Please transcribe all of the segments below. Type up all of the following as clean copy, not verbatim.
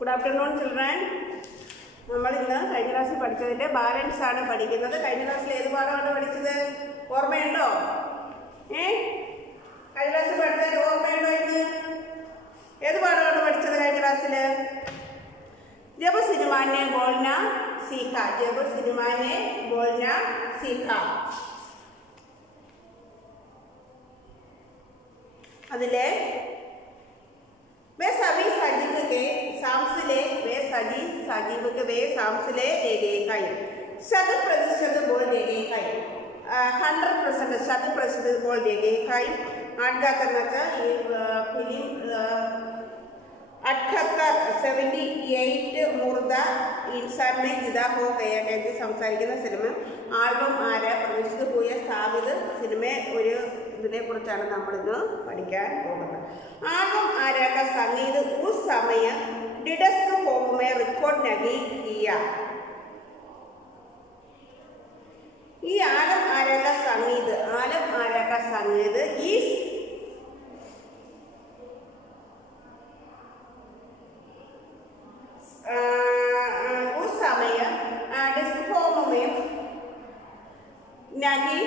Good afternoon, children. നമ്മൾ ഇന്ന് കഴിഞ്ഞ ക്ലാസ്സിൽ പഠിച്ചതിന്റെ ബാലൻസ് ആണ് പഠിക്കുന്നത്. കഴിഞ്ഞ ക്ലാസ്സിൽ ഏത് പാഠമാണ് പഠിച്ചത്? ഓർമ്മയുണ്ടോ? കഴിഞ്ഞ ക്ലാസ്സിൽ പഠിച്ചത് ഓർമ്മയുണ്ടോ? ഇന്ന് ഏത് പാഠമാണ് പഠിച്ചത് കഴിഞ്ഞ ക്ലാസ്സിൽ? जब सिनेमा ने बोलना सीखा, जब सिनेमा ने बोलना सीखा. അതിലെ वे सभी सजीव के सांसले वे सभी सजीव के वे सांसले देखेगा. 100% बोल देखेगा. 100% 100% बोल देखेगा. आज का करना था ये फिल्म 78 मुर्दा इंसान में जुदा हो गया कहते സംസാരിക്കുന്ന സിനിമ ആൽബം ആരാ പ്രദർശിച്ചു പോയ സ്ഥാപിത സിനിമ ഒരു ഇതിനെ കുറിച്ചാണ് നമ്മൾ ഇന്ന് പഠിക്കാൻ പോകുന്നത്. ആൽബം ആരാ का संगीत उस समय डिस्क फॉर्म में रिकॉर्ड नहीं किया. ഈ ആലം ആരാ का संगीत आलम आरा का संगीत इस उस समय डिस्क फॉर्म में नहीं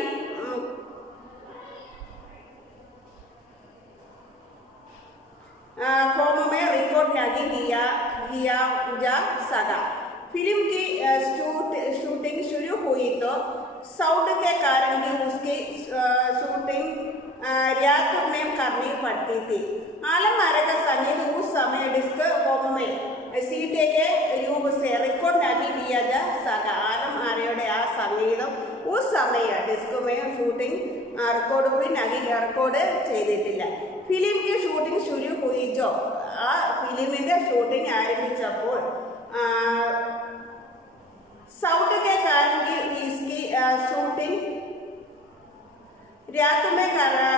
फॉर्म में रिकॉर्ड नहीं किया जा सका. फिल्म की शूटिंग शुरू हुई तो साउंड के कारण भी उसकी शूटिंग रात में करनी पड़ती थी. आलम आरा का संगीत उस समय डिस्क फॉर्म में सीटे के रूप से रिकॉर्ड नहीं किया जा सका. आलम आरയുടെ ആ സംഗീതം उस समय डिस्क में शूटिंग रिकॉर्ड भी नहीं रिकॉर्ड ചെയ്തിട്ടില്ല. फिल्म की शूटिंग शुरू हुई जो ആ ഫിലിമിന്റെ ഷൂട്ടിംഗ് ആരംഭിച്ചപ്പോൾ साउंड के कारण की इसकी शूटिंग रात में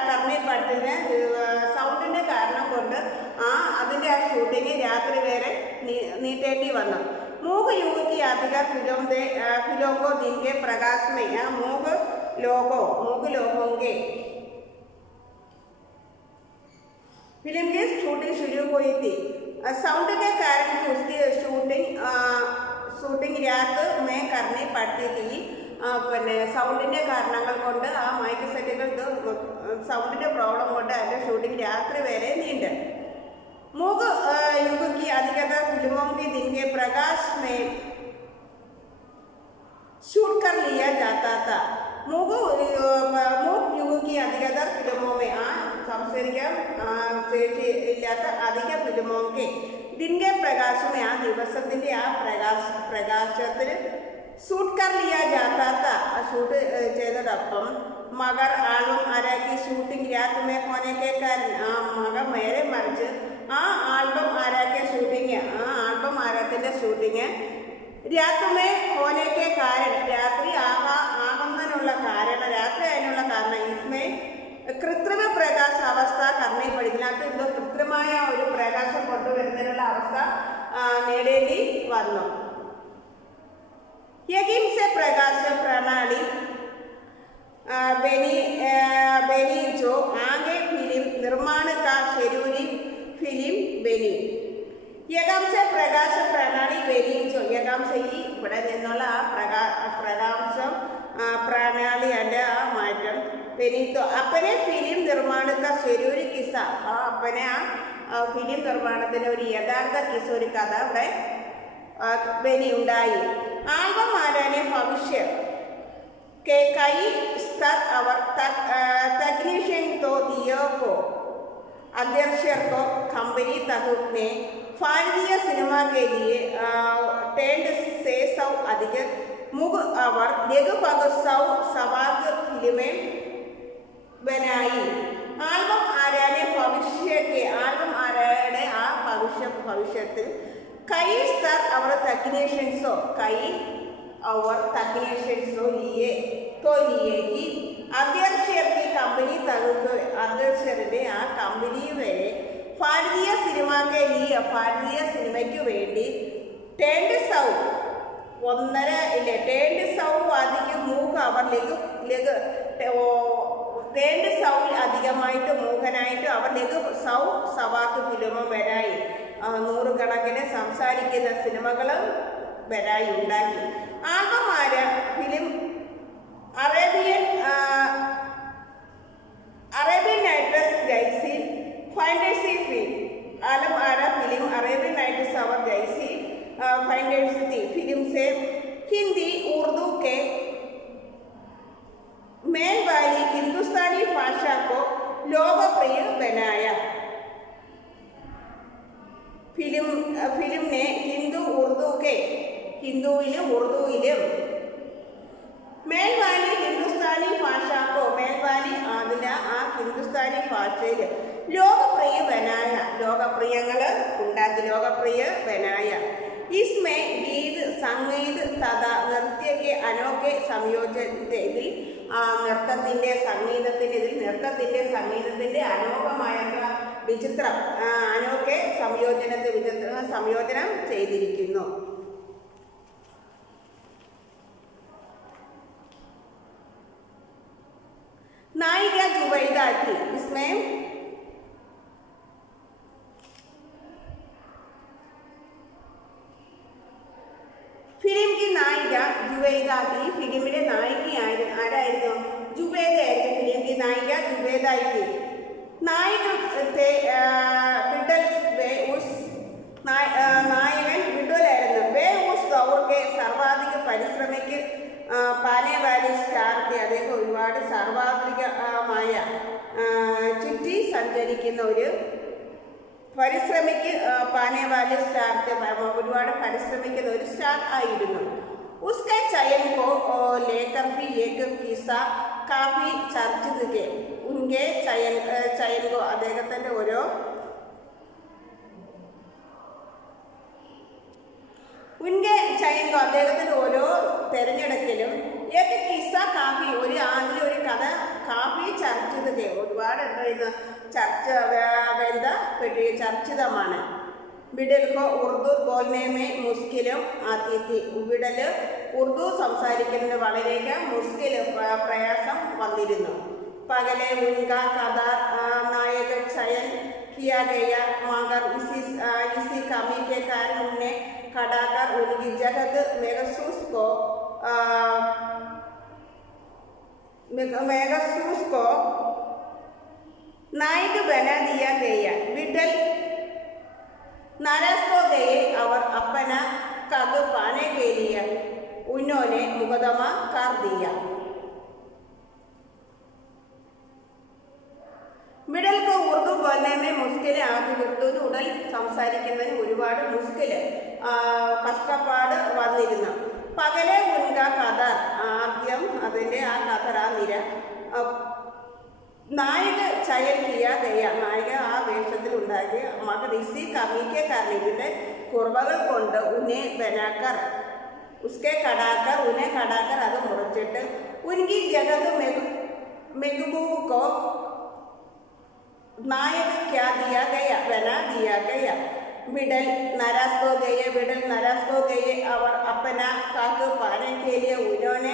करनी पड़ती है. സൗണ്ടിന്റെ കാരണം കൊണ്ട് അതിന്റെ ആ ഷൂട്ടിംഗ് രാത്രി വരെ നീട്ടേണ്ടി വന്നു. मूक युग की अधिक फिल्मों को दिन के प्रकाश में मूक लोगों के फिल्म की शूटिंग शुरू हुई थी. साउंड के कारण की उसकी शूटिंग रात में करनी पड़ती थी. പിന്നെ സൗണ്ടിൻ്റെ കാരണങ്ങൾ കൊണ്ട് ആ മൈക്ക് സെറ്റുകൾ സൗണ്ടിൻ്റെ പ്രോബ്ലം കൊണ്ട് അതിൻ്റെ ഷൂട്ടിംഗ് രാത്രി വരെ നീണ്ട്. मूक युग की अधिकतर फिल्मों के दिन के प्रकाश में शूट कर लिया जाता था. मूक युग की अधिकतर फिल्मों में സംസാരിക്കാൻ ഇല്ലാത്ത അധിക ഫിലിമോ के दिन के प्रकाश में ആ ദിവസത്തിൻ്റെ ആ പ്രകാശത്തിൽ शूट कर लिया जाता था. ഷൂട്ട് ചെയ്തതപ്പം मगर आलम आरा की शूटिंग रात में होने के कारण मगर मेरे मറിച്ച് ആ ആൽബം ആരാക്കെ ഷൂട്ടിങ് ആൽബം ആരാത്തിൻ്റെ ഷൂട്ടിങ് രാത്രി ഹോനേക്കെ കാരണം രാത്രി ആകുന്നതിനുള്ള കാരണം രാത്രി അതിനുള്ള കാരണം इसमें കൃത്രിമ പ്രകാശ അവസ്ഥ കർണി പഠിക്കുന്നതിനകത്ത് എന്തോ കൃത്രിമമായ ഒരു പ്രകാശം കൊണ്ടുവരുന്നതിനുള്ള അവസ്ഥ നേടേണ്ടി വന്നു. यकीन से प्रकाश प्रणाली बनी जो आगे फिल्म निर्माण का जरूरी फिल्म बनी. यकम से प्रकाश प्रणाली बनी जो यकम से ही ഇവിടെ നിന്നുള്ള ആ പ്രകാശം प्रणाली അതിൻ്റെ ആ മാറ്റം ബനിतो अपने फिल्म निर्माण का जरूरी किस्सा अपने ആ ഫിലിം നിർമ്മാണത്തിന് ഒരു യഥാർത്ഥ കിസ്സ ഒരു കഥ ഇവിടെ ബനി ഉണ്ടായി. आल्बम आरा ने भविष्य के कई स्तर और तकनीशियन तो दियो को अध्यक्षर को कंपनी तक में भारतीय सिनेमा के लिए 10 अधिक मुग और लगभग 100 सवाक फिल्में बनाई. आल्बम आरा ने भविष्य के आल्बम आराയുടെ ആ ഭവിഷ്യത്തിൽ कई स्तर और तकनीशियंसो कई और तकनीशियंसो लिए ही अध्यक्षर की कंपनी तक अध्यक्षരുടെ ആ कंपनी വരെ भारतीय सिनेमा के लिए भारतीय सिनेमയ്ക്ക് വേണ്ടി 100 अधिक मूक അവർ അധികമായിട്ട് മൂകനായിട്ട് അവർ 100 സവാക്ക് ഫിലിമ വരായി. 100 കണക്കിന് സംസാരിക്കുന്ന സിനിമകളും ബനായി ഉണ്ടാക്കി. ആൽബം ആര film Arabian nights ജൈസി ഫൈൻഡേഴ്സി film. Alam Ara film Arabian nights और जैसी फाइंडर्स थी. फिल्म से हिंदी उर्दू के मेल वाली हिंदुस्तानी भाषा को लोकप्रिय बनाया. फिल्म ने हिंदुविലും ഉറുദുവിലും മേൽവാലി ഹിന്ദുസ്ഥാനി ഭാഷാക്കോ മേൽവാലി അതിന് ആ ഹിന്ദുസ്ഥാനി ഭാഷയിൽ लोकप्रिय बनाया लोकप्रियങ്ങൾ ഉണ്ടാക്കി लोकप्रिय बनाया. इसमें गीत संगीत तथा नृत्य के अनोखे സംയോജനത്തിൽ നൃത്തത്തിന്റെ സംഗീതത്തിന്റെ അനോഖമായ വിചിത്രം അനോഖെ സംയോജനം ചെയ്തിരിക്കുന്നു. नायिका जुबैदा थी. इसमें फिल्म की नायिका जुबैदा थी. फिल्मिലെ നായികയായിരുന്നു ആരായിരുന്നു? जुबैदा. फिल्म की नायिका जुबैदा थी. नायकन विडुलाയിരുന്നു. वे उस दौर के सर्वाधिक परिश्रमिक पाने वाली स्टार थे. അദ്ദേഹം ഒരുപാട് സർവാധികമായ ചുറ്റി സഞ്ചരിക്കുന്ന ഒരു പാനേവാലി സ്റ്റാർ ഒരുപാട് പരിശ്രമിക്കുന്ന ഒരു സ്റ്റാർ ആയിരുന്നു. उसके चयन को लेकर भी एक किस्सा काफी चर्चित थे. उनके चयन को അദ്ദേഹത്തിന്റെ ഓരോ അദ്ദേഹത്തിന്റെ ഓരോ തെരഞ്ഞെടുക്കലും ഏത് കിസ്സ കാഫി ഒരു കഥ കാഫി ചർച്ചിത ഒരുപാട് ചർച്ചിതമാണ്. बिडल को उर्दू बोलने में मुश्किलें आती थी. बिडल उर्दू സംസാരിക്കുന്നത് വളരെയധികം പ്രയാസം വന്നിരുന്നു. पगले उनका कदार नायक चयन किया गया मगर इसी कमी के कारण उन्हें खड़ाकर उनकी जगत महसूस को नायक बना दिया गया. बिडल नाराज हो गए और अपना कद पाने के लिए उन्होंने मुकदमा कर दिया. मिडल को उर्दू बोलने में मुश्किल आती. ഉടൽ സംസാരിക്കുന്നതിന് ഒരുപാട് കഷ്ടപ്പാട് വന്നിരുന്നു. പകലെ ഉൻക കദർ ആദ്യം അതിൻ്റെ ആ കദർ ആ നിര നായിക ചയൻ കിയ ഗയ നായിക ആ വേഷത്തിൽ ഉണ്ടാക്കി. മകർ ഇസി കമിക്ക് കാരണം ഇതിൻ്റെ കുറവുകൾ കൊണ്ട് ഉന്നെ ബനാക്കർ ഉസ്കെ കടാക്കർ ഉന്നെ കടാക്കർ അത് മുറിച്ചിട്ട് ഉൻകി ജഗത് മെഹബൂബ് കോ नायक क्या दिया गया बना दिया गया. बिडल नाराज हो गए और अपना हक पाने के लिए उन्होंने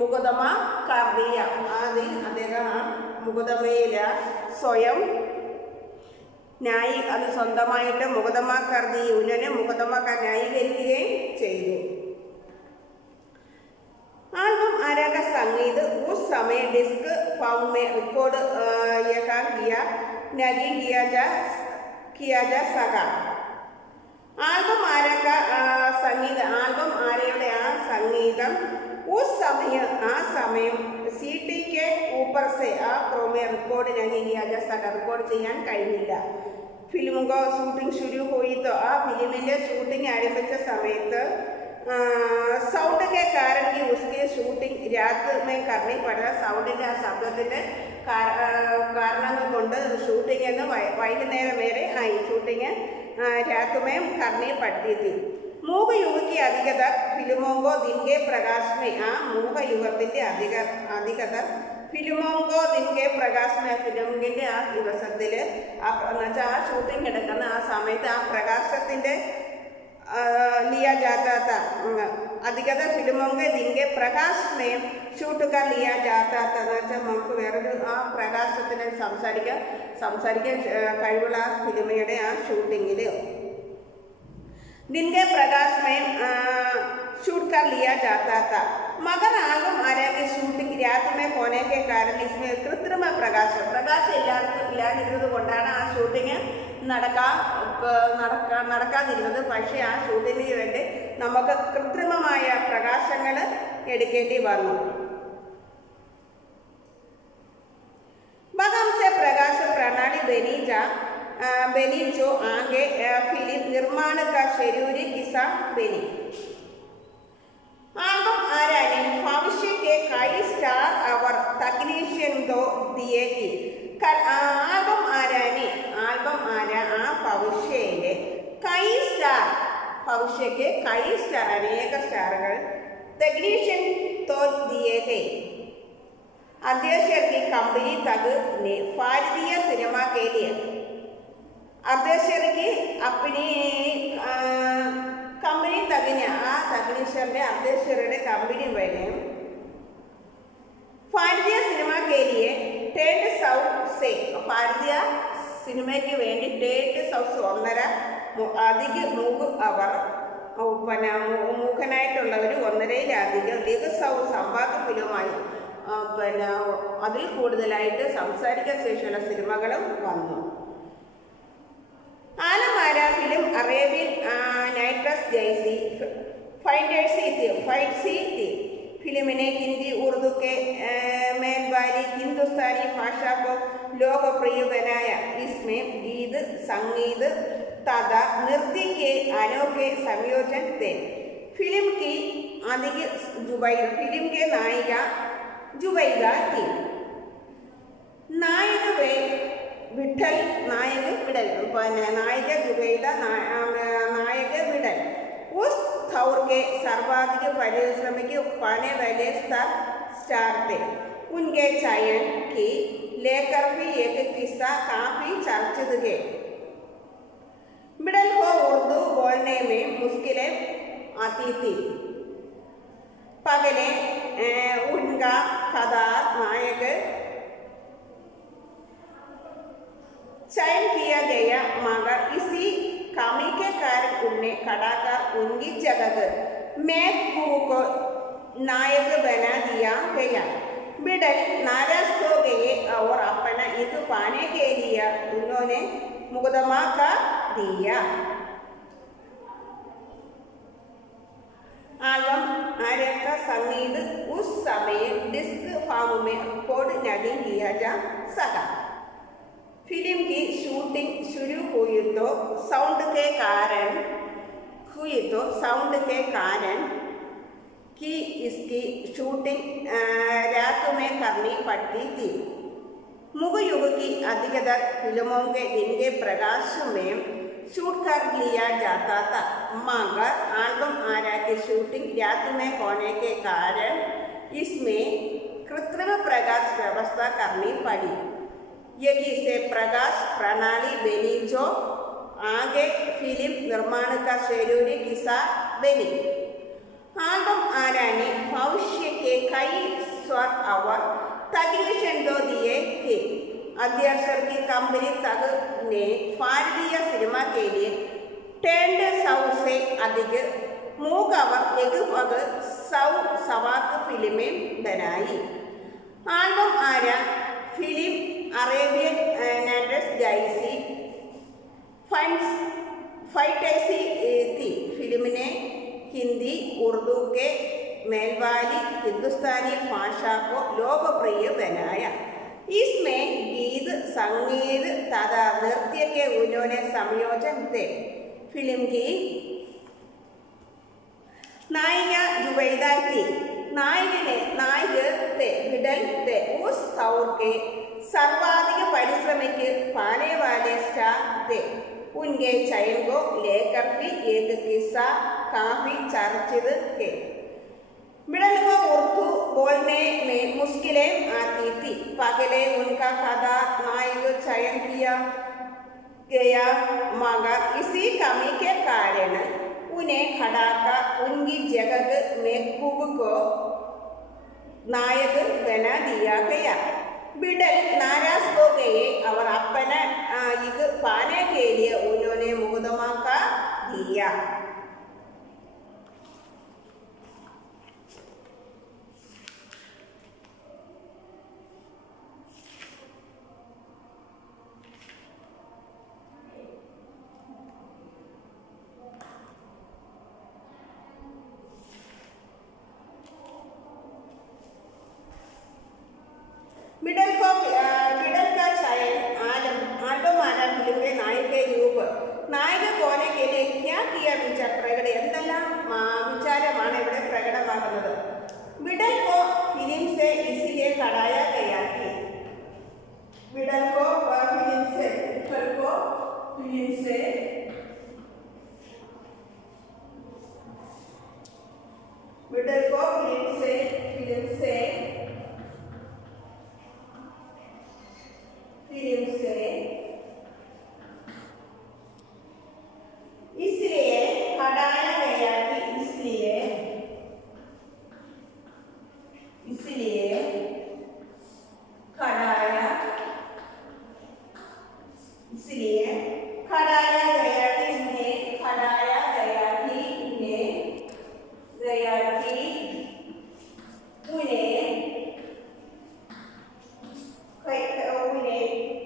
मुकदमा कर दिया. അതിൽ അദ്ദേഹം മുകദമയിൽ സ്വയം അത് സ്വന്തമായിട്ട് മുകദമ കർ ദി ഉन्होंने മുകദമ ന്യായീകരിക്കുകയും ചെയ്തു. एल्बम आरा का संगीत उस समय डिस्क फॉर्म में रिकॉर्ड नहीं किया जा सका. एल्बम आरा का संगीत एल्बम आरയുടെ ആ സംഗീതം उस समय सीडी के ऊपर से आ में रिकॉर्ड नहीं किया जा सका. रिकॉर्ड ചെയ്യാൻ കഴിഞ്ഞില്ല. फिल्म को शूटिंग शुरू हुई तो आ फिल्मिന്റെ ഷൂട്ടിംഗ് ആരംഭിച്ച സമയത്ത് साउंड के कारण ही उसकी शूटिंग रात में करनी पड़ा. സൗണ്ടിൻ്റെ ആ ശബ്ദത്തിൻ്റെ കാരണങ്ങൾ കൊണ്ട് ഷൂട്ടിംഗ് വൈകുന്നേരം വരെ ആയി. ഷൂട്ടിംഗ് रात में करनी पड़ती थी. മൂക യുഗ की अधिकतर फिल्मों को दिन के प्रकाश में ആ മൂക യുഗത്തിൻ്റെ അധികतर फिल्मों को दिन के प्रकाश में ഫിലിമിൻ്റെ ആ ദിവസത്തിൽ എന്നുവെച്ചാൽ ആ ഷൂട്ടിംഗ് എടുക്കുന്ന ആ സമയത്ത് ആ പ്രകാശത്തിൻ്റെ लिया जाता था. अधिकतर फिल्मों के दिन के प्रकाश में शूट कर लिया जाता था. നമുക്ക് വേറൊരു ആ പ്രകാശത്തിന് സംസാരിക്കാൻ കഴിവുള്ള ആ ഫിലിമയുടെ ആ ഷൂട്ടിങ്ങിൽ दिन के प्रकाश में शूट कर लिया जाता था, मगर एल्बम आर्या की शूटिंग रात में होने के कारण इसमें कृत्रिम प्रकाश ഇല്ലാതിരുന്നത് കൊണ്ടാണ് ആ ഷൂട്ടിങ് നടക്കാതിരുന്നത്. പക്ഷേ ആ ഷൂട്ടിങ്ങിന് വേണ്ടി നമുക്ക് കൃത്രിമമായ പ്രകാശങ്ങൾ എടുക്കേണ്ടി വന്നു. बगम से प्रकाश प्रणाली बनी जो आगे फिल्म निर्माण का जरूरी किस्सा बनी. एल्बम आर्या ने भविष्य के कई स्टार और तकनीशियन दो दिए की. एल्बम आर्या आ भविष्य कई स्टार भविष्य के कई स्टार अनेक स्टार तकनीशियन तो दिए गए. अध्यक्ष की कंपनी तक ने भारतीय सिनेमा के लिए अध्यक्ष की अपनी कंपनी तक ने तकनीशियन ने अध्यक्ष कंपनी बने भारतीय सिनेमा के लिए टेंट साउथ से भारतीय सिनेमा के वेंडी टेंट साउथ 1.5 अधिक मूव അവർ മൂഖനായിട്ടുള്ളവർ 1.5 സംവാദ ഫിലിമായി അതിൽ കൂടുതലായിട്ട് സംസാരിക്കാൻ ശേഷിയുള്ള സിനിമകളും വന്നു. ആലമാര ഫിലിം അറേബ്യൻ നൈട്രസ് ജൈസി ഫൈറ്റ്സി थी. फिल्म ने हिंदी उर्दू के मेलबाली हिंदुस्तानी भाषा को लोकप्रिय बनाया. इसमें गीत संगीत तथा नृत्य के अनोखे संयोजन थे. फिल्म की फिल्म के नायिका जुबैदा थी. नायक विठल नायक विडल नायिका जुबैदा नायक विडल उस दौर के सर्वाधिक परिश्रमिक पाने वाले स्टार थे. उनके चयन की लेकर भी एक किस्सा काफी चर्चित है. मिडल को उर्दू बोलने में मुश्किलें आती थी. पगले उनका कदार नायक चयन किया गया, मगर इसी कमी के कारण उन्हें खड़ाकर उनकी जगह महबूब को नायक बना दिया गया. बिडल नाराज हो गए और अपना इद पाने के लिए उन्होंने मुकदमा कर दिया. एल्बम आर्या का संगीत उस समय डिस्क फॉर्म में रिकॉर्ड नहीं किया जा सका. फिल्म की शूटिंग शुरू हुई तो साउंड के कारण कि इसकी शूटिंग रात में करनी पड़ती थी. मुग युग की अधिकतर फिल्मों के दिन के प्रकाश में शूट कर लिया जाता था, मगर एल्बम आर्या की शूटिंग रात में होने के कारण इसमें कृत्रिम प्रकाश व्यवस्था करनी पड़ी. यही से प्रकाश प्रणाली बनी जो आगे फिल्म निर्माण का जरूरी किस्सा बनी. एल्बम आर्या ने भविष्य के कई स्वर और तकनीशियन दो दिए थे. अध्यक्ष की कंपनी तक ने भारतीय सिनेमा के लिए 10,000 से अधिक मूक और लगभग 100 सवाक फिल्में बनाई. एल्बम आर्या फिल्म अरेबियन नैट्रस जैसी फैंटेसी थी. फिल्म ने हिंदी उर्दू के मेलबाली हिंदुस्तानी भाषा को लोकप्रिय बनाया. इसमें गीत संगीत तथा नृत्य के उन्होंने संयोजन थे. फिल्म की नायिका जुबैदा थी. नायक थे विडल थे. उस दौर के सर्वाधिक परिश्रमिक पाने वाले स्टार थे. उनके चयन को लेकर भी एक किस्सा काफी चर्चित है. मिडल को उर्दू बोलने में मुश्किलें आती थी. पहले उनका कदा नायक चयन किया गया, मगर इसी कमी के कारण उन्हें खड़ाकर उनकी जगह महबूब को नायक बना दिया गया. बिडल नाराज हो गए और अपना इग पाने के लिए उन्होंने मुकदमा कर दिया. നടക്കുന്നത്. बिडल को फिल्म से इसलिए हटाया गया कि बिडल को फिल्म से बिडल को फिल्म से बिडल को फिल्म से इसलिए हटाया गया कि इसलिए हटाया गया कि इन्हें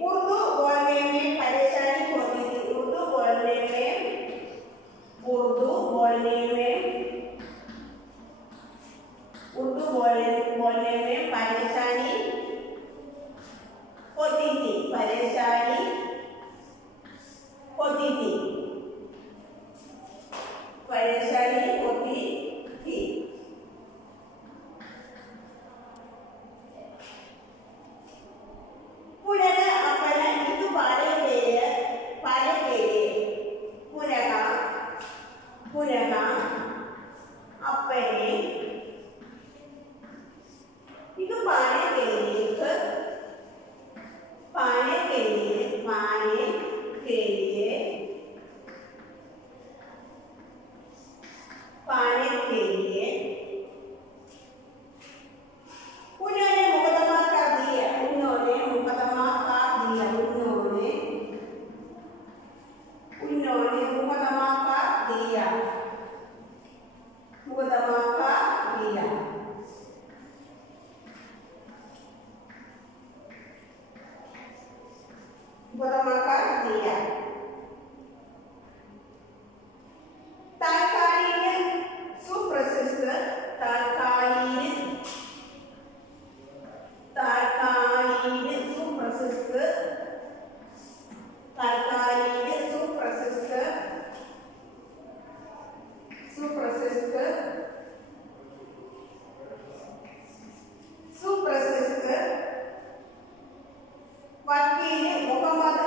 उर्दू बोलने में परेशानी होती थी. उर्दू बोलने में परेशानी होती थी. पुनः अपना इस पाने के लिए पुनः अपने इस पाने के लिए उन्होंने मुकदमा कर दिया. उन्होंने मुकदमा कर दिया. तात्कालीन सुप्रसिद्ध वकील मोहम्मद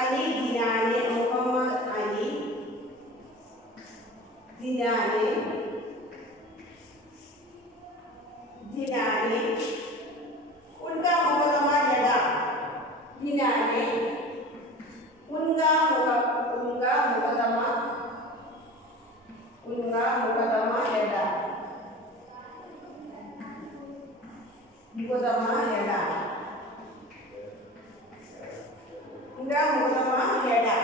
अली जिन्ना ने वकील मोहम्मद अली जिन्ना ने उनका मुकदमा लड़ा. उनका मुकदमा लड़ा.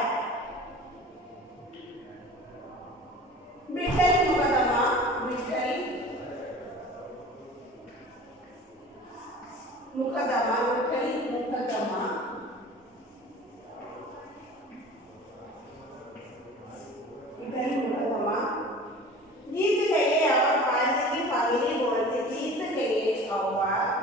बिडल मुकदमा जीत गए और भारत की पगड़ी बोलते. जीत गए और भारत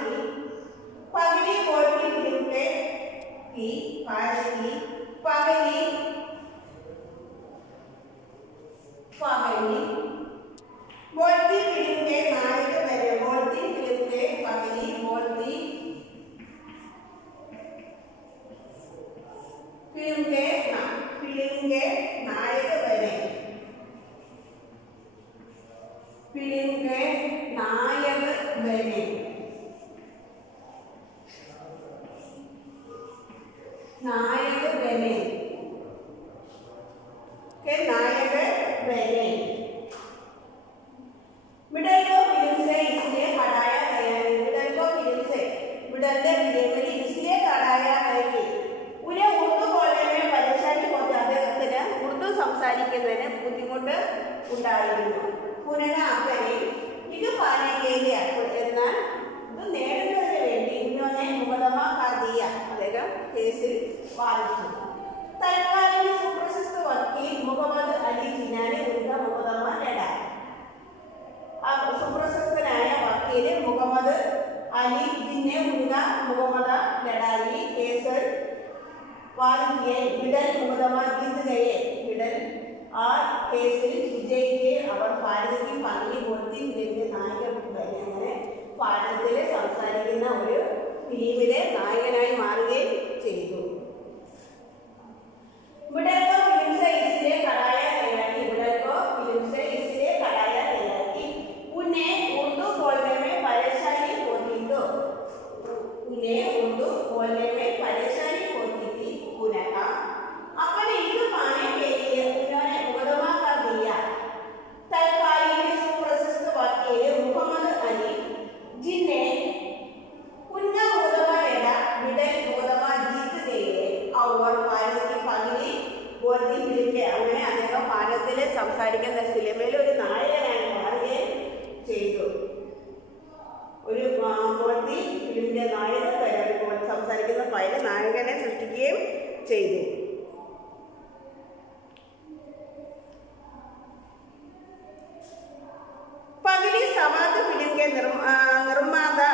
की पगड़ी बोलती फिल्म की भारत की पगड़ी बोलती फिल्म के नायक बने. बोलती फिल्म के पगड़ी बोलती फिल्म के नायक बने. बिडल को फिल्म से इसलिए हटाया गया है. बिडल को फिल्म से इसलिए हटाया है कि उन्हें उर्दू बोलने में परेशानी हो जाते. उर्दू സംസാരിക്കുന്നതിന് ബുദ്ധിമുട്ട് ഉണ്ടായിരുന്നു. പുനഃ അപ്പനെ ഇത് പാനെ കേന്ദ്ര എന്നാൽ ഇത് നേടുന്നതിന് വേണ്ടി ഇന്നോനെ മുഖദമ കാദിയ അദ്ദേഹം കേസിൽ വാദിച്ചു. തൽക്കാലം സുപ്രസിദ്ധ വക്കീൽ മുഹമ്മദ് അലി ജിനാനി ഉള്ള മുഖദമ ലഡാ. സുപ്രസിദ്ധനായ വക്കീല് മുഹമ്മദ് അലി ജിന്നെ ഉള്ള മുഹമ്മദ ലഡായി കേസ് വാദിയെ വിടൽ മുഖദമ जीत गए. വിടൽ ആ കേസിൽ വിജയിക്ക് അവർ ഭാരതത്തിൽ പങ്കി കൊടുത്തി ഫിലിമിന്റെ നായകൻ അങ്ങനെ ഭാരതത്തിലെ സംസാരിക്കുന്ന ഒരു ഫിലിമിലെ നായകനായി മാറുകയും ചെയ്തു. बुढ़ाको फिल्म से इसलिए कराया गया कि बुढ़ाको फिल्म से इसलिए कराया गया कि उन्हें उर्दू बोलने में परेशानी होती तो उन्हें उर्दू बोलने में परेशानी होती थी. पुनः अपने इस पाने के लिए उन्होंने मुकदमा कर दिया. तत्कालीन सुप्रसिद्ध वकील मुहम्मद अली जिन्हें उनका मुकदमा लड़ा विडल मुकदमा जीत गए और भारत की पगली बोलती फिल्म के അങ്ങനെ അദ്ദേഹം ഭാരതത്തിലെ സംസാരിക്കുന്ന സിനിമയിൽ ഒരു നായകനായി മാറുകയും ചെയ്തു. ഒരു ബോൾത്തി ഫിലിമിന്റെ നായകൻ സംസാരിക്കുന്ന പൈല നായകനെ സൃഷ്ടിക്കുകയും ചെയ്തു. पगली सवाद फिल्म के निर्माता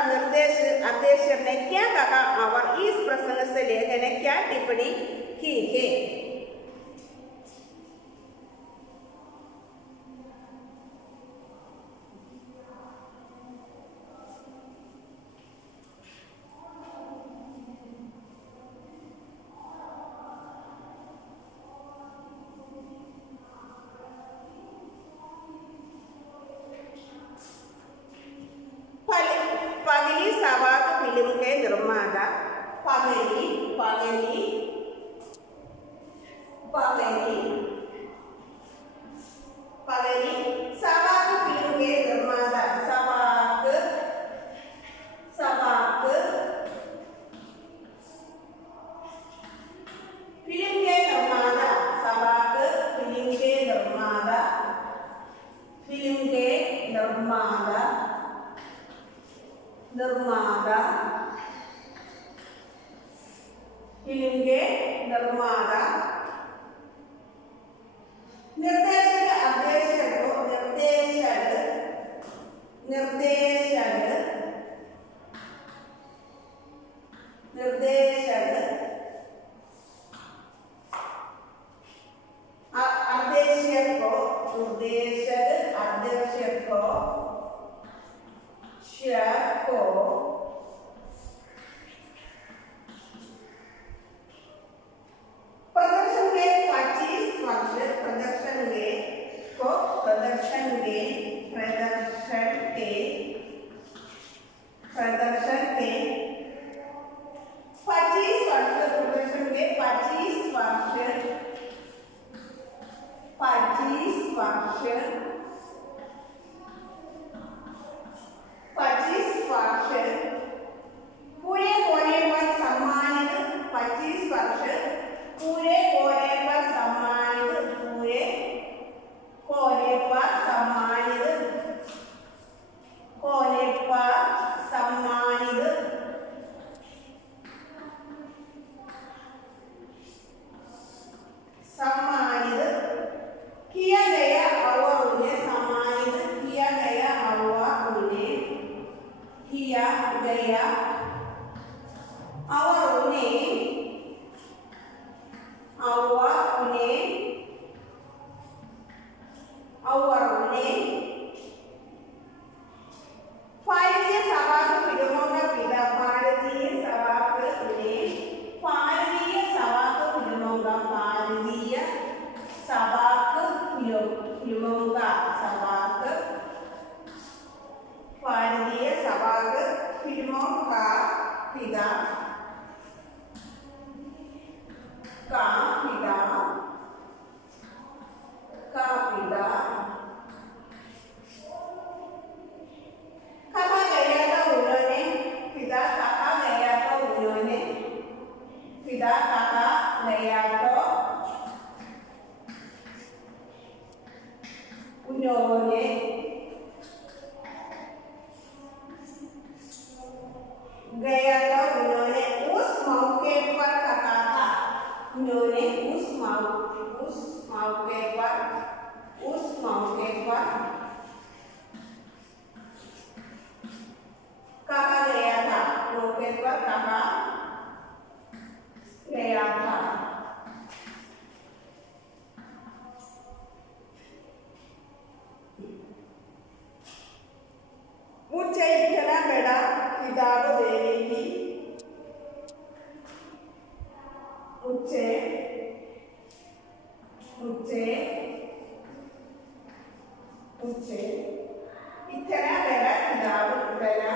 अध्यक्ष ने क्या कहा और इस प्रसंग से लेखक ने क्या टिप्पणी की है. पगली सवाद फिल्म के निर्माता पगली सवाद फिल्म के निर्माता सवाद फिल्म के निर्माता सवाद फिल्म के निर्माता निर्देशक अध्यक्ष को प्रदर्शन के 25 वर्ष प्रदर्शन के 25 वर्ष पूरे होने पर सम्मानित 25 वर्ष पूरे होने पर सम्मानित 19 उन्होंने गया था, उन्होंने उस मौके पर कहा था, उन्होंने उस मौके पर कहा गया था, मौके पर कहा गया था। मुझे इतना बड़ा किताब देने की, मुझे इतना बड़ा किताब देने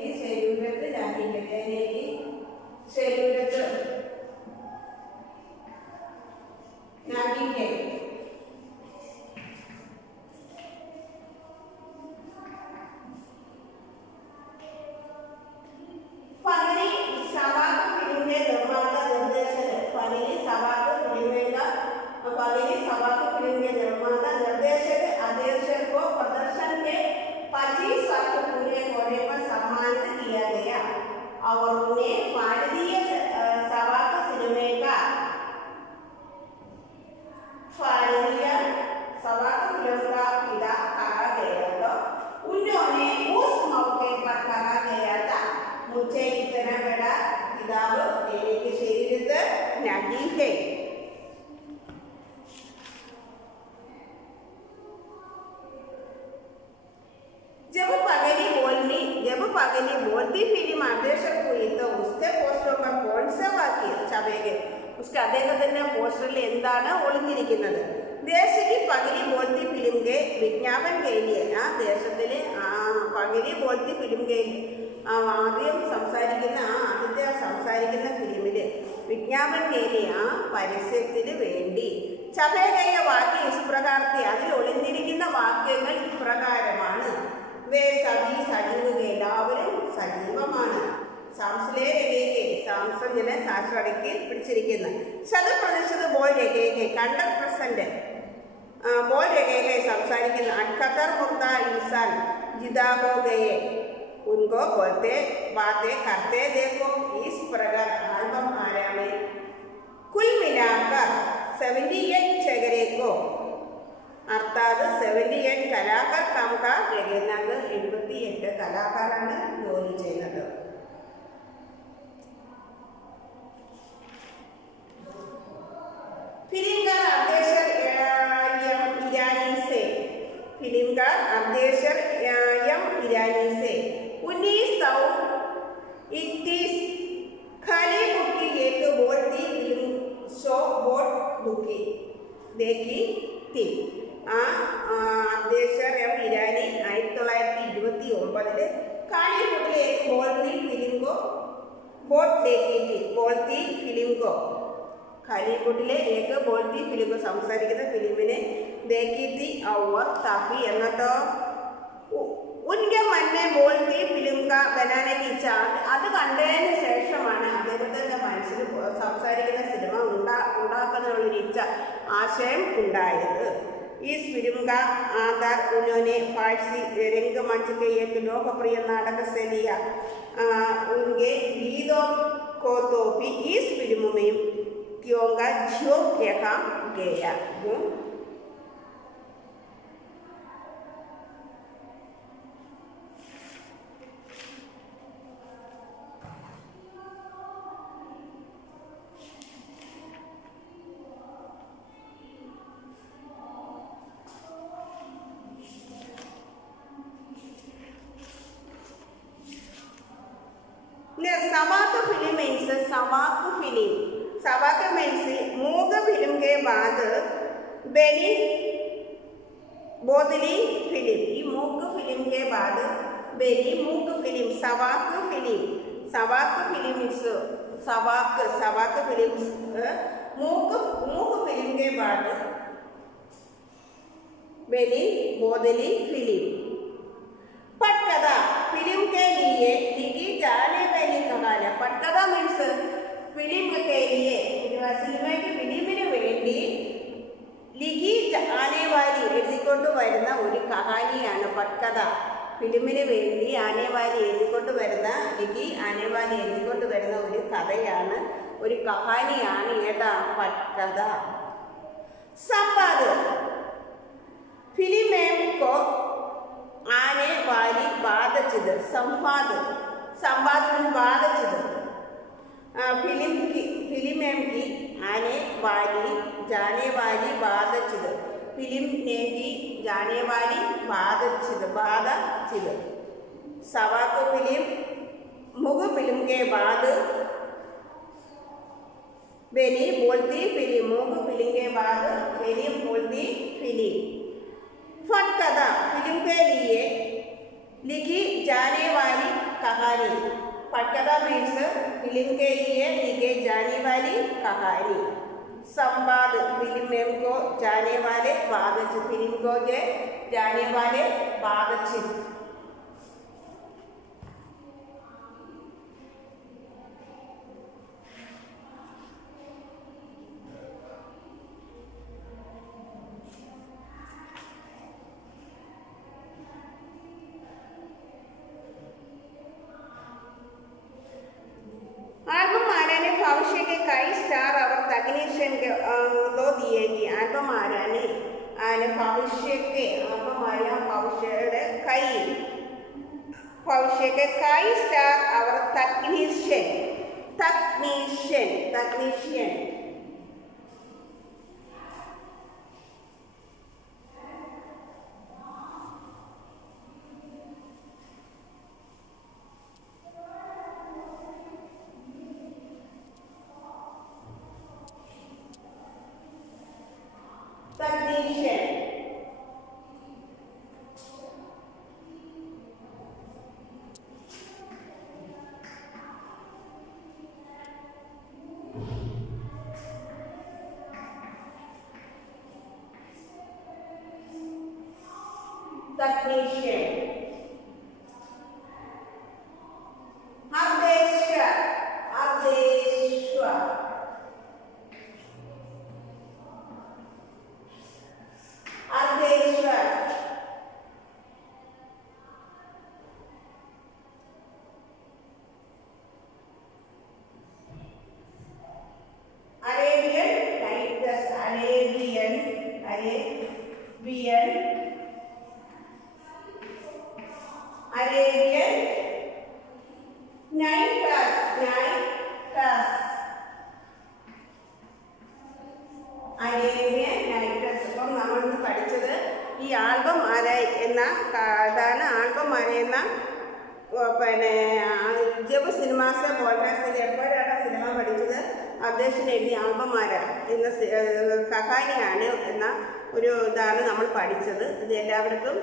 की शरीर और उन्हें भारतीय सवाक सिनेमा का पिता कहा गया था। उन्होंने उस मौके पर कहा गया था, मुझे इतना बड़ा किताब देने की जरूरत नहीं है। जब पगली बोलती फिल्म आदेशक हुई तो उसके पोस्टर का कौन सा वाक्य छपेगे? उसके അദ്ദേഹത്തിന്റെ പോസ്റ്ററിൽ എന്താണ് ഒളിഞ്ഞിരിക്കുന്നത്? देश की पगली बोलती फिल्म के विज्ञापन के लिए ആ ദേശത്തിലെ പഗലി बोलती फिल्म के ആദ്യം സംസാരിക്കുന്ന ഫിലിമില് വിജ്ഞാപൻ के लिए ആ പരസ്യത്തിന് വേണ്ടി छपे गए वाक्य इस प्रकार थे। അതിൽ ഒളിഞ്ഞിരിക്കുന്ന വാക്യങ്ങൾ ഇപ്രകാരമാണ്: वे सभी सजीव के എല്ലാവരും സജീവമാണ്. സാംസലെ രേഖയെ സാംസഞ്ജനെ ശാസ്ത്രടക്കി പിടിച്ചിരിക്കുന്നു. 100% ബോൾ രേഖയെ 100% ബോൾ രേഖയെ സംസാരിക്കുന്നു. അൻഖത്തർ മുക്ത ഇൻസാൻ जिदा हो गए उनको बोलते बातें करते देखो इस प्रकार एल्बम आया में कुल मिलाकर 78 चेहरे को अर्थात 78 कलाकार काम का രചനക്ക് 78 കലാകാരാണ് ജോലി ചെയ്യുന്നത്. फिल्मकार अध्यक्ष एम ईरानी से 1931 खाली बुकी एक बोलती फिल्म शो बोट बुकी देखी थी. अध्यक्ष एम ईरानी 1929 कालीपुटिले एक बोलती फिल्म को बोट देखी थी. बोलती फिल्म को कालीपुटिले एक बोलती फिल्म को സംസാരിക്കുന്ന ഫിലിമിനെ देखी थी और ताकि എന്നതോ उनके मन में बोलती फिल्म का बनाने की इच्छा അത് കണ്ടതിന് ശേഷമാണ് അദ്ദേഹത്തിന്റെ മനസ്സിൽ സംസാരിക്കുന്ന സിനിമ ഉണ്ടാക്കുന്നതിനുള്ള ഇച്ഛ ആശയം ഉണ്ടായത്. इस फिल्म का आधार उन्होंने फारसी रंगमंच के एक लोकप्रिय नाटक से लिया. उनके गीतों को तो भी इस फिल्म में क्यों का झोंक देखा गया. सवाक मीन्स मूक फिल्म के बाद बेनी बोदली फिल्म. मूक फिल्म के बाद बेनी मूक फिल्म सवाक फिल्म. സവാക്ക് ഫിലിംസ് സവാക്ക് ഫിലിംസ് മൂക്ക് फिल्म के बाद बनी बोदली फिल्म। पटकथा फिल्म के लिए लिखी जाने वाली कहानी। पटकथा मीन्स फिल्म के लिए सिनेमा की फिल्मिന് വേണ്ടി लिखी आने वाली എഴുതിക്കൊണ്ട് വരുന്ന ഒരു കഹാനിയാണ് പട്കഥ. ഫിലിമിന് വേണ്ടി ആനേവാലി എഴുതിക്കൊണ്ട് വരുന്ന ലിഖി ആനേവാലി എഴുതിക്കൊണ്ട് വരുന്ന ഒരു കഥയാണ്, ഒരു കഹാനിയാണ് ഏതാ പട്കഥ. संवाद फिल्म को आने वाली बातचीत. संवाद में बातचीत फिल्म की आने वाली जाने वाली बातचीत. फिल्म ने की जाने वाली बातचीत. सवाक फिल्म मुग फिल्म के बाद बनी बोलती फिल्म. मूक फिल्म के बाद बनी बोलती फिल्म. पटकथा फिल्म के लिए लिखी जाने वाली कहानी. पटकथा मीन्स फिल्म के लिए लिखी जाने वाली कहानी. संवाद फिल्म को जाने वाले बातचीत. फिल्म को जाने वाले बातचीत. एल्बम आरा ने भविष्य के कई स्टार और तकनीशियन दो दिएगी. एल्बम आरा ने भविष्य के एल्बम आया भविष्य के कई स्टार और तकनीशियन ഈ ആൽബം ആരാ എന്ന ഇതാണ് ആൽബം ആരാ എന്ന പിന്നെ ജബ് സിനിമാസ് ബോൾനാസിൽ എപ്പോഴാണ് സിനിമ പഠിച്ചത് അദ്ദേഹത്തിന് എഴുതിയ ആൽബം ആരാ എന്ന കഹാനിയാണ് എന്ന ഒരു ഇതാണ് നമ്മൾ പഠിച്ചത്. ഇത് എല്ലാവർക്കും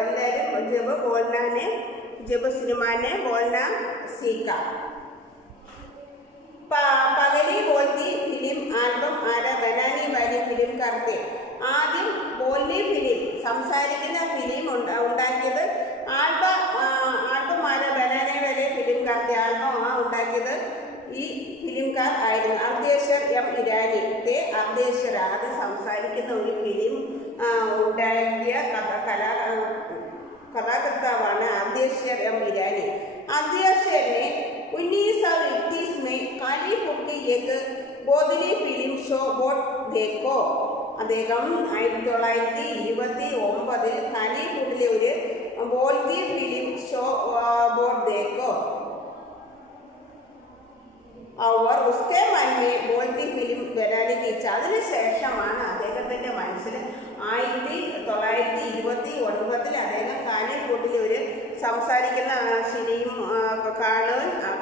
എല്ലാവരും जब बोलना ने जब सिनेमा ने बोलना सीखा. पगली बोलती फिल्म एल्बम आरा बनाने वाली फिल्म करते. ആദ്യം बोलनी फिल्म സംസാരിക്കുന്ന ഫിലിം ഉണ്ടാക്കിയത് ആൽബം ആരാ ബനാനെ വാലി ഫിലിം करते. ആൽബം ഉണ്ടാക്കിയത് ഈ ഫിലിംകാർ ആയിരുന്നു. അർദ്ദേശ്വർ എം ഇരാനി. അർദ്ദേശ്വർ ആദ്യം സംസാരിക്കുന്ന ഒരു ഫിലിം ഉണ്ടാക്കിയ कलाकृतावान अध्यक्षर एम ईरानी. अध्यक्षर ने 1921 में कालीपुर की एक बोदली फिल्म शो बोट देखो. അദ്ദേഹം 1929 കാലിപ്പൂരിലെ ഒരു ബോൾതി ഫിലിം ഷോ ബോട്ട് ദേക്കോ और उसके मन में बोलती फिल्म बनाने की इच्छा. അതിനുശേഷമാണ് അദ്ദേഹത്തിൻ്റെ മനസ്സിൽ 1929 അദ്ദേഹം കാലിക്കൂട്ടിൽ ഒരു സംസാരിക്കുന്ന സിനിമ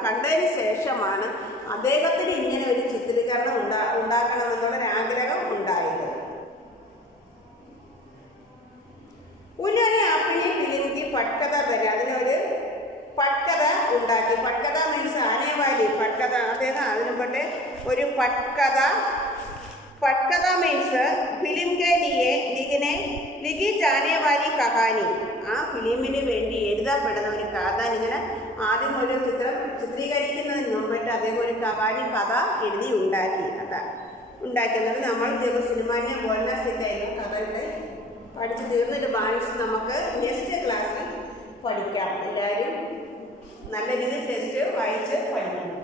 കണ്ടതിന് ശേഷമാണ് അദ്ദേഹത്തിന് ഇങ്ങനെ ഒരു ചിത്രീകരണം ഉണ്ടാക്കണമെന്നുള്ളൊരാഗ്രഹം ഉണ്ടായത്. ഉന്നനെ अपनी फिल्म की पटकथा बने അതിനൊരു പട്കഥ ഉണ്ടാക്കി. പട്കഥ മീൻസ് ആനേവാലി പട്കഥ. അദ്ദേഹം അതിനു പണ്ട് ഒരു പട്കഥ മീൻസ് ഫിലിം കെ ലിയെ ലിഖി ജാനെ വാലി കഹാനി. ആ ഫിലിമിന് വേണ്ടി എഴുതപ്പെടുന്ന ഒരു കഥ. ഇങ്ങനെ ആദ്യം ഒരു ചിത്രീകരിക്കുന്നതിന് മുമ്പിട്ട് അദ്ദേഹം ഒരു കഥ എഴുതി ഉണ്ടാക്കുന്നത്. നമ്മൾ സിനിമാനെ ബോൾന സ്ഥിതിയായിരുന്നു കഥയുടെ പഠിച്ച് തീർന്നൊരു ബാലൻസ് നമുക്ക് നെക്സ്റ്റ് ക്ലാസ്സിൽ പഠിക്കാം. എല്ലാവരും നല്ല രീതിയിൽ ടെസ്റ്റ് വായിച്ച് പഠിക്കണം.